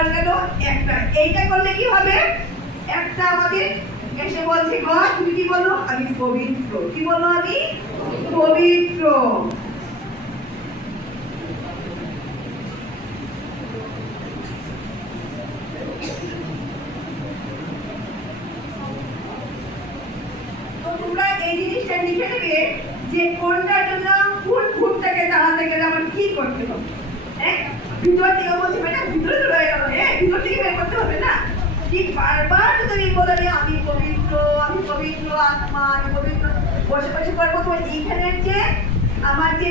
কয়বার গেল? একটা। এইটা করলে কি হবে? একটা আমাদের এসে বলছে গড তুমি কি বলো? আমি পবিত্র। কি বলো? আমি পবিত্র। তো তোমরা এই জিনিসটা লিখে নেবে যে কোনটার জন্য কোন ভূতটাকে তাড়াতে গেলে আমার কি করতে হবে। হ্যাঁ, ভিতর থেকে বলছে ম্যাডাম ভিতরে তো রয়ে গেল, হ্যাঁ ভিতর থেকে বের করতে হবে না। ঠিক বারবার তুমি বলবে আমি পবিত্র, আমি পবিত্র আত্মা, আমি পবিত্র। বসে বসে করবো তোমার এইখানের যে আমার যে